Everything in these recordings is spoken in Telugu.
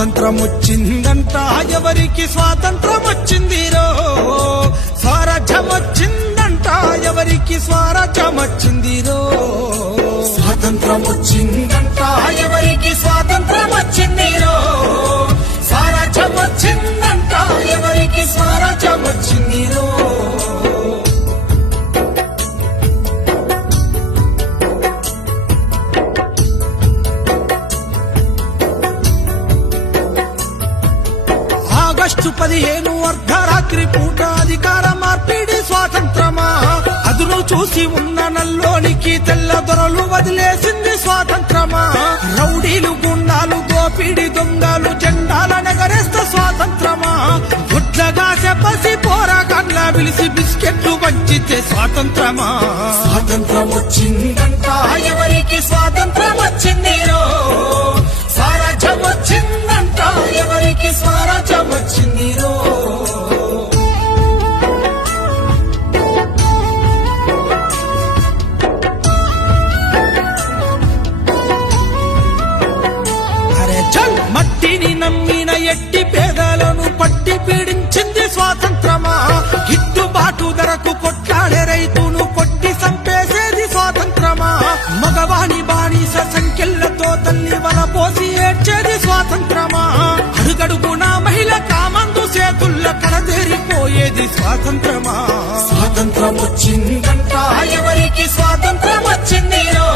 స్వాతంత్రం వచ్చిందంట ఎవరికి స్వాతంత్రం వచ్చిందిరో, స్వరాజ్యం వచ్చిందంట ఎవరికి స్వరాజ్యం వచ్చిందిరో, స్వాతంత్రం వచ్చిందంట ఎవరికి స్వాతంత్రం వచ్చిందిరో, స్వరాజ్యం వచ్చిందంట ఎవరికి స్వరాజ్యం వచ్చిందిరో. ఆగస్టు 15 అర్ధరాత్రి పూట అధికార మార్పిడి స్వాతంత్రమా, అదును చూసి ఉన్న నల్లోనికి తెల్ల దొరలు వదిలేసింది స్వాతంత్రమా, రౌడీలు గుండాలు దోపిడి దొంగలు జెండాల నగరేస్తే స్వాతంత్రమా, గుడ్లగా చెప్పసి పోరాకట్ల పిలిచి బిస్కెట్లు పంచితే స్వాతంత్రమా. స్వాతంత్రం వచ్చిందంట ఎవరికి స్వాతంత్రం వచ్చిందిరో, స్వరాజ్యం వచ్చిందంట ఎవరికి స్వరాజ్యం వచ్చిందిరో. మట్టిని నమ్మిన ఎట్టి పేదలను పట్టి పీడించింది స్వాతంత్రమా, గిట్టుబాటు ధరకు కొట్లాడే రైతును కొట్టి సంపేసేది స్వాతంత్రమా, మగవాణి బానిస సంఖ్యలతో తల్లి వల పోసి ఏడ్చేది స్వాతంత్రమా, అడుగడుగున మహిళ కామందు చేతుల్ల కడదేరిపోయేది స్వాతంత్రమా. స్వాతంత్రం వచ్చిందంట ఎవరికి స్వాతంత్రం వచ్చిందిరో,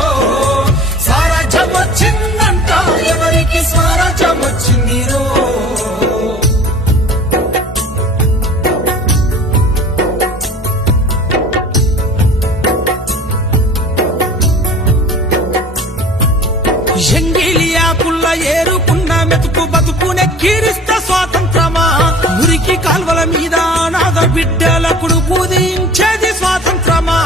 స్వరాజ్యం వచ్చిందంట ఎవరికి స్వరాజ్యం వచ్చిందిరో. ఎంగిలియాకుల్ల ఏరుకున్న మెతుకు బతుకునే కీరిస్త స్వాతంత్రమా, మురికి కాల్వల మీద అనాథ బిడ్డల కొడుకు దించేది స్వాతంత్రమా,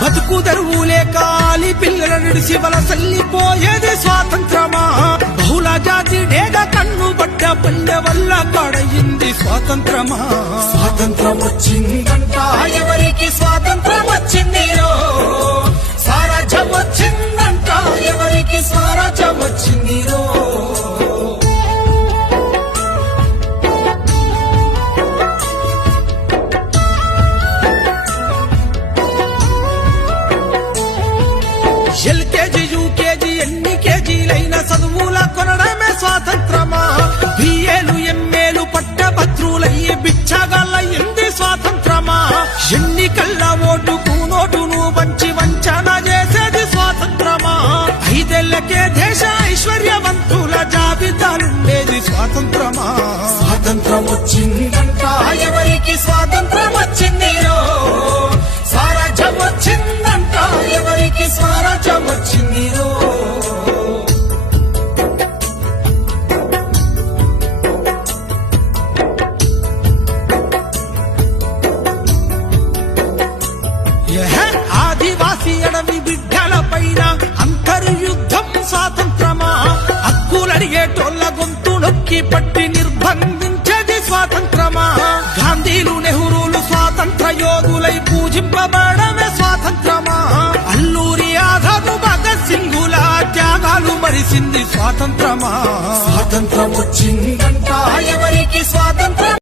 బతుకు తెరువు లేక ఆలి పిల్లల నిడిసి వలసల్లిపోయేది స్వాతంత్రమా, బహుళ జాతి డేగ కన్ను బట్ట పల్లె వల్ల కడయింది స్వాతంత్రమా. స్వాతంత్రం వచ్చిందంట ఎవరికి స్వాతంత్రం వచ్చిందిరో, స్వరాజ్యం వచ్చిందంట ఎవరికి స్వరాజ్యం వచ్చిందిరో. ఎల్కేజీ యూకేజీ ఎన్ని కేజీలైన చదువుల కొనడమే స్వాతంత్రమా, బిఏలు ఎంఏలు పట్టభద్రులయ్యి బిచ్చగాళ్ళయింది స్వాతంత్రమా, ఎన్నికల్ల ఓటుకు నోటును వంచి వంచన చేసేది స్వాతంత్రమా, 5 ఏళ్లకే దేశ ఐశ్వర్యవంతుల జాబితాలుండేది స్వాతంత్రమా. స్వాతంత్రం వచ్చిందంట ఎవరికి స్వాతంత్రం వచ్చిందిరో, స్వరాజ్యం వచ్చిందంట ఎవరికి స్వరాజ్యం వచ్చిందిరో. ఆదివాసీ అడవి బిడ్డల పైన అంతర్యుద్ధం స్వాతంత్రమా, హక్కులడిగేటోళ్ళ గొంతు నొక్కి పట్టి నిర్బంధించేది స్వాతంత్రమా, గాంధీలు నెహ్రూలు స్వాతంత్ర యోధులై పూజింపబడమే స్వాతంత్రమా, అల్లూరి ఆజాద్ భగత్ సింగుల త్యాగాలు మరిసింది స్వాతంత్రమా. స్వాతంత్రం వచ్చిందంట ఎవరికి స్వాతంత్రం